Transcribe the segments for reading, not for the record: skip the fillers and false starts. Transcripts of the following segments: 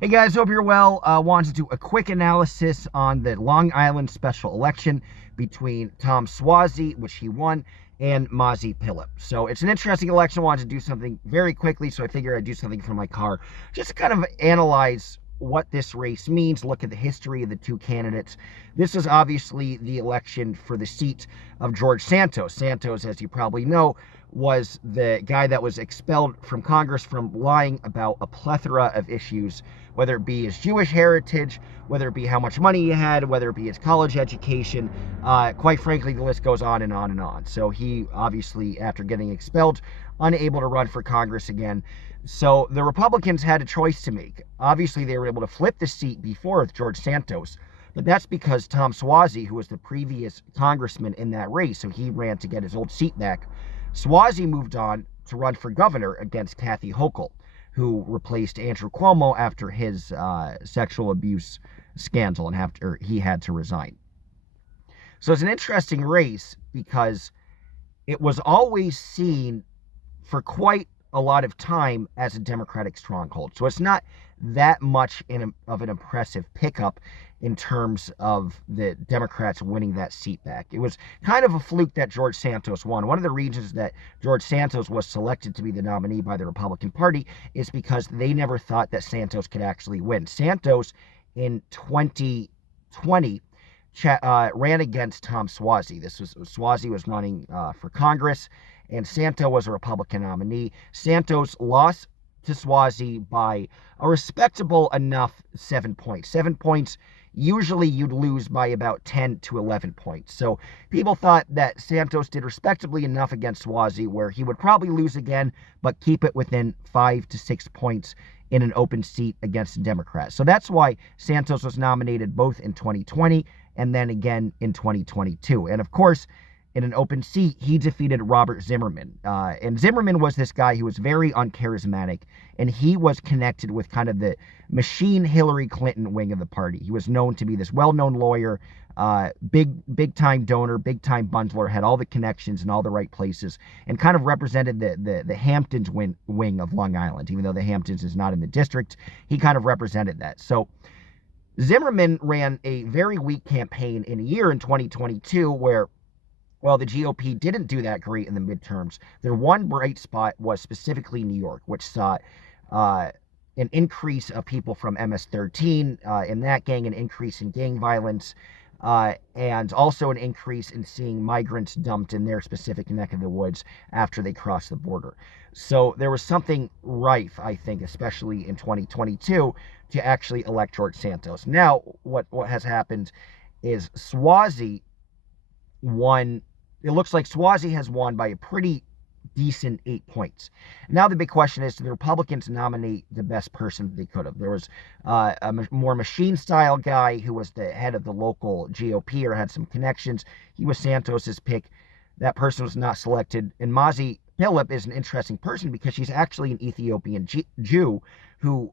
Hey guys, hope you're well. Wanted to do a quick analysis on the Long Island special election between Tom Suozzi, which he won, and Mazi. So it's an interesting election. Wanted to do something very quickly, so I figured I'd do something from my car just to kind of analyze what this race means, look at the history of the two candidates. This is obviously the election for the seat of George Santos. Santos, as you probably know, was the guy that was expelled from Congress from lying about a plethora of issues, whether it be his Jewish heritage, whether it be how much money he had, whether it be his college education. Quite frankly, the list goes on and on and on. So he obviously, after getting expelled, unable to run for Congress again. So the Republicans had a choice to make. Obviously, they were able to flip the seat before with George Santos, but that's because Tom Suozzi, who was the previous congressman in that race, so he ran to get his old seat back. Suozzi moved on to run for governor against Kathy Hochul, who replaced Andrew Cuomo after his sexual abuse scandal and after he had to resign. So it's an interesting race because it was always seen for quite a lot of time as a Democratic stronghold. So it's not that much of an impressive pickup in terms of the Democrats winning that seat back. It was kind of a fluke that George Santos won. One of the reasons that George Santos was selected to be the nominee by the Republican Party is because they never thought that Santos could actually win. Santos in 2020 ran against Tom Suozzi. Suozzi was running for Congress, and Santos was a Republican nominee. Santos lost to Suozzi by a respectable enough 7 points. 7 points, usually you'd lose by about 10 to 11 points. So people thought that Santos did respectably enough against Suozzi where he would probably lose again, but keep it within 5 to 6 points in an open seat against the Democrats. So that's why Santos was nominated both in 2020 and then again in 2022. And of course, in an open seat, he defeated Robert Zimmerman. And Zimmerman was this guy who was very uncharismatic, and he was connected with kind of the machine Hillary Clinton wing of the party. He was known to be this well-known lawyer, big-time donor, big-time bundler, had all the connections in all the right places, and kind of represented the Hamptons wing of Long Island. Even though the Hamptons is not in the district, he kind of represented that. So Zimmerman ran a very weak campaign in a year in 2022 where, well, the GOP didn't do that great in the midterms. Their one bright spot was specifically New York, which saw an increase of people from MS-13 in that gang, an increase in gang violence, and also an increase in seeing migrants dumped in their specific neck of the woods after they crossed the border. So there was something rife, I think, especially in 2022, to actually elect George Santos. Now, what has happened is Suozzi won. It looks like Suozzi has won by a pretty decent 8 points. Now the big question is, do the Republicans nominate the best person they could have? There was a more machine-style guy who was the head of the local GOP or had some connections. He was Santos's pick. That person was not selected. And Mazi is an interesting person because she's actually an Ethiopian Jew who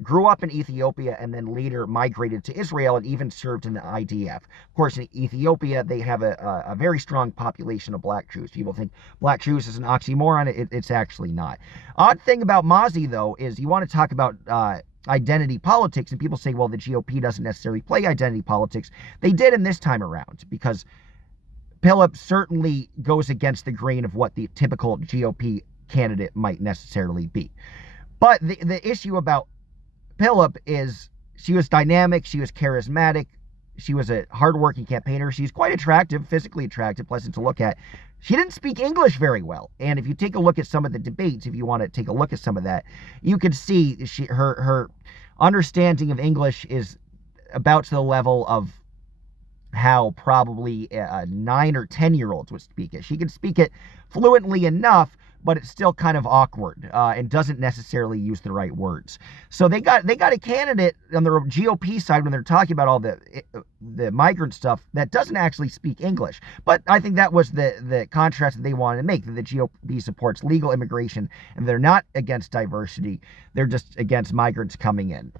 grew up in Ethiopia and then later migrated to Israel and even served in the IDF. Of course, in Ethiopia, they have a very strong population of black Jews. People think black Jews is an oxymoron. It's actually not. Odd thing about Mazi, though, is you want to talk about identity politics, and people say, well, the GOP doesn't necessarily play identity politics. They did in this time around because Philip certainly goes against the grain of what the typical GOP candidate might necessarily be. But the issue about Philip is she was dynamic, she was charismatic, she was a hardworking campaigner, she's quite attractive, physically attractive, pleasant to look at. She didn't speak English very well. And if you take a look at some of the debates, if you want to take a look at some of that, you can see her understanding of English is about to the level of how probably 9 or 10-year-olds would speak it. She can speak it fluently enough, but it's still kind of awkward and doesn't necessarily use the right words. So they got a candidate on the GOP side when they're talking about all the migrant stuff that doesn't actually speak English. But I think that was the contrast that they wanted to make, that the GOP supports legal immigration and they're not against diversity. They're just against migrants coming in.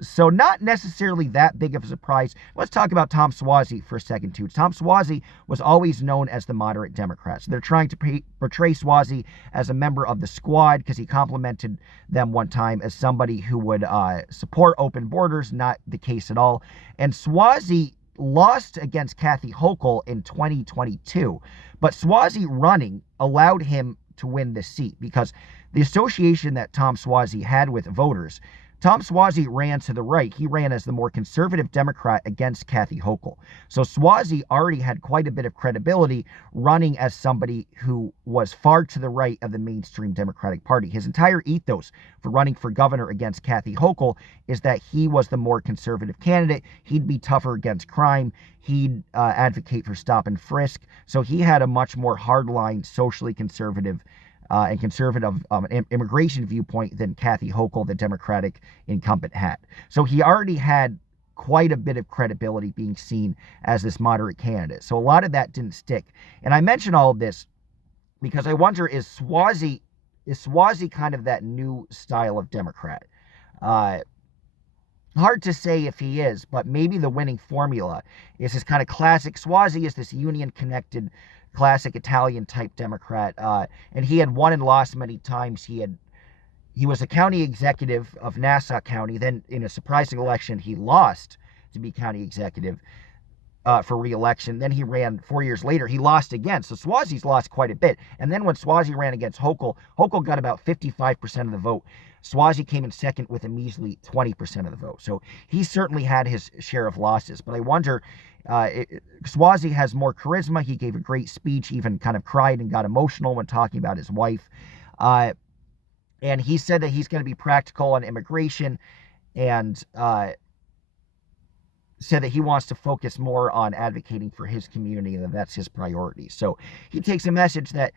So not necessarily that big of a surprise. Let's talk about Tom Suozzi for a second, too. Tom Suozzi was always known as the moderate Democrat. So they're trying to portray Suozzi as a member of the squad because he complimented them one time as somebody who would support open borders. Not the case at all. And Suozzi lost against Kathy Hochul in 2022, but Suozzi running allowed him to win the seat because the association that Tom Suozzi had with voters, Tom Suozzi ran to the right. He ran as the more conservative Democrat against Kathy Hochul. So Suozzi already had quite a bit of credibility running as somebody who was far to the right of the mainstream Democratic Party. His entire ethos for running for governor against Kathy Hochul is that he was the more conservative candidate. He'd be tougher against crime. He'd advocate for stop and frisk. So he had a much more hardline, socially conservative and conservative immigration viewpoint than Kathy Hochul, the Democratic incumbent, had. So he already had quite a bit of credibility being seen as this moderate candidate. So a lot of that didn't stick. And I mention all of this because I wonder, is Suozzi kind of that new style of Democrat? Hard to say if he is, but maybe the winning formula is this kind of classic. Suozzi is this union-connected, classic Italian-type Democrat, and he had won and lost many times. He was a county executive of Nassau County. Then, in a surprising election, he lost to be county executive for re-election. Then he ran 4 years later. He lost again. So Suozzi's lost quite a bit. And then when Suozzi ran against Hochul, Hochul got about 55% of the vote. Suozzi came in second with a measly 20% of the vote. So he certainly had his share of losses. But I wonder, Suozzi has more charisma. He gave a great speech, even kind of cried and got emotional when talking about his wife. And he said that he's going to be practical on immigration and said that he wants to focus more on advocating for his community and that that's his priority. So he takes a message that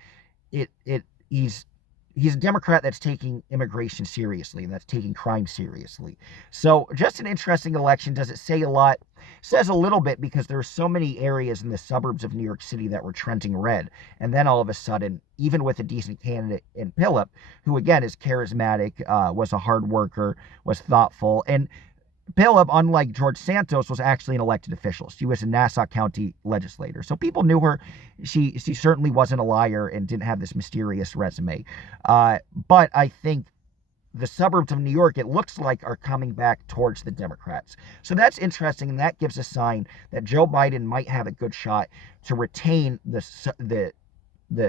he's a Democrat that's taking immigration seriously, and that's taking crime seriously. So just an interesting election. Does it say a lot? It says a little bit because there are so many areas in the suburbs of New York City that were trending red. And then all of a sudden, even with a decent candidate in Phillip, who again is charismatic, was a hard worker, was thoughtful, and Phillip, unlike George Santos, was actually an elected official. She was a Nassau County legislator. So people knew her. She certainly wasn't a liar and didn't have this mysterious resume. But I think the suburbs of New York, it looks like, are coming back towards the Democrats. So that's interesting, and that gives a sign that Joe Biden might have a good shot to retain the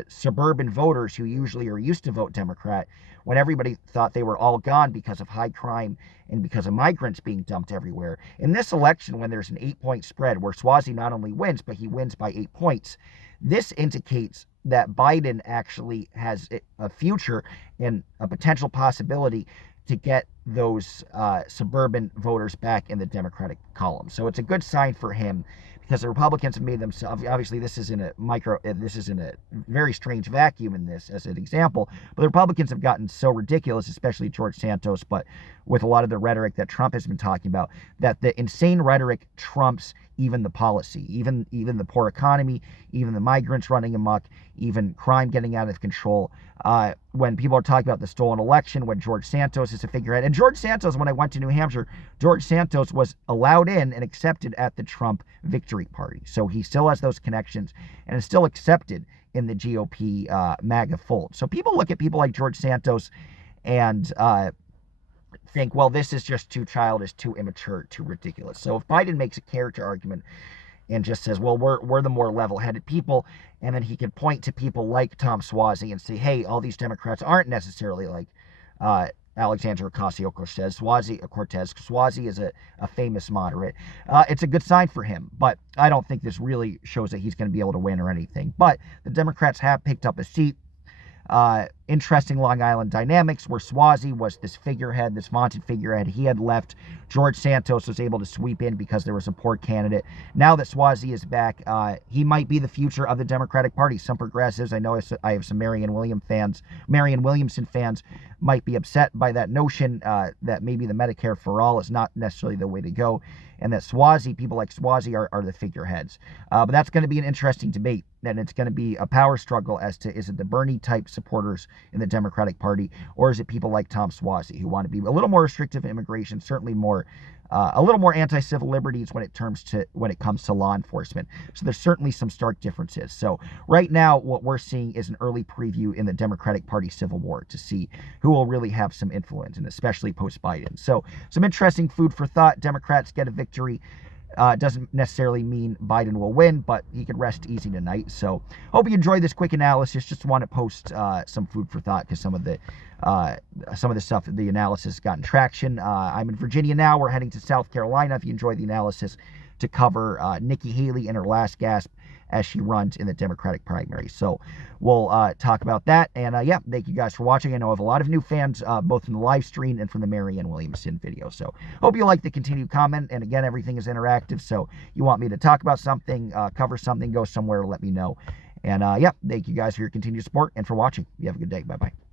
suburban voters who usually are used to vote Democrat when everybody thought they were all gone because of high crime and because of migrants being dumped everywhere. In this election, when there's an 8-point spread where Suozzi not only wins, but he wins by 8 points, this indicates that Biden actually has a future and a potential possibility to get those suburban voters back in the Democratic column. So it's a good sign for him because the Republicans have made themselves, obviously this is in a very strange vacuum in this as an example, but the Republicans have gotten so ridiculous, especially George Santos, but with a lot of the rhetoric that Trump has been talking about, that the insane rhetoric trumps even the policy, even the poor economy, even the migrants running amok, even crime getting out of control. When people are talking about the stolen election, when George Santos is a figurehead, and George Santos, when I went to New Hampshire, George Santos was allowed in and accepted at the Trump victory party. So he still has those connections and is still accepted in the GOP MAGA fold. So people look at people like George Santos and think, well, this is just too childish, too immature, too ridiculous. So if Biden makes a character argument and just says, well, we're the more level-headed people, and then he can point to people like Tom Suozzi and say, hey, all these Democrats aren't necessarily like Alexandria Ocasio-Cortez. Suozzi is a famous moderate. It's a good sign for him, but I don't think this really shows that he's going to be able to win or anything. But the Democrats have picked up a seat. interesting Long Island dynamics where Suozzi was this figurehead, this vaunted figurehead. He had left. George Santos was able to sweep in because there was a poor candidate. Now that Suozzi is back, he might be the future of the Democratic Party. Some progressives, I know I have some Marianne Williamson fans, might be upset by that notion that maybe the Medicare for all is not necessarily the way to go, and that Suozzi, people like Suozzi, are the figureheads. But that's going to be an interesting debate, and it's going to be a power struggle as to, is it the Bernie-type supporters in the Democratic Party, or is it people like Tom Suozzi who want to be a little more restrictive in immigration, certainly a little more anti-civil liberties when it comes to law enforcement. So there's certainly some stark differences. So right now, what we're seeing is an early preview in the Democratic Party civil war to see who will really have some influence, and especially post-Biden. So some interesting food for thought. Democrats get a victory. Doesn't necessarily mean Biden will win, but he could rest easy tonight. So hope you enjoyed this quick analysis. Just want to post some food for thought because some of the stuff, the analysis has gotten traction. I'm in Virginia now. We're heading to South Carolina. If you enjoyed the analysis, to cover Nikki Haley in her last gasp as she runs in the Democratic primary. So we'll talk about that. And yeah, thank you guys for watching. I know I have a lot of new fans, both from the live stream and from the Marianne Williamson video. So hope you like the continued comment. And again, everything is interactive. So you want me to talk about something, cover something, go somewhere, let me know. And yeah, thank you guys for your continued support and for watching. You have a good day. Bye-bye.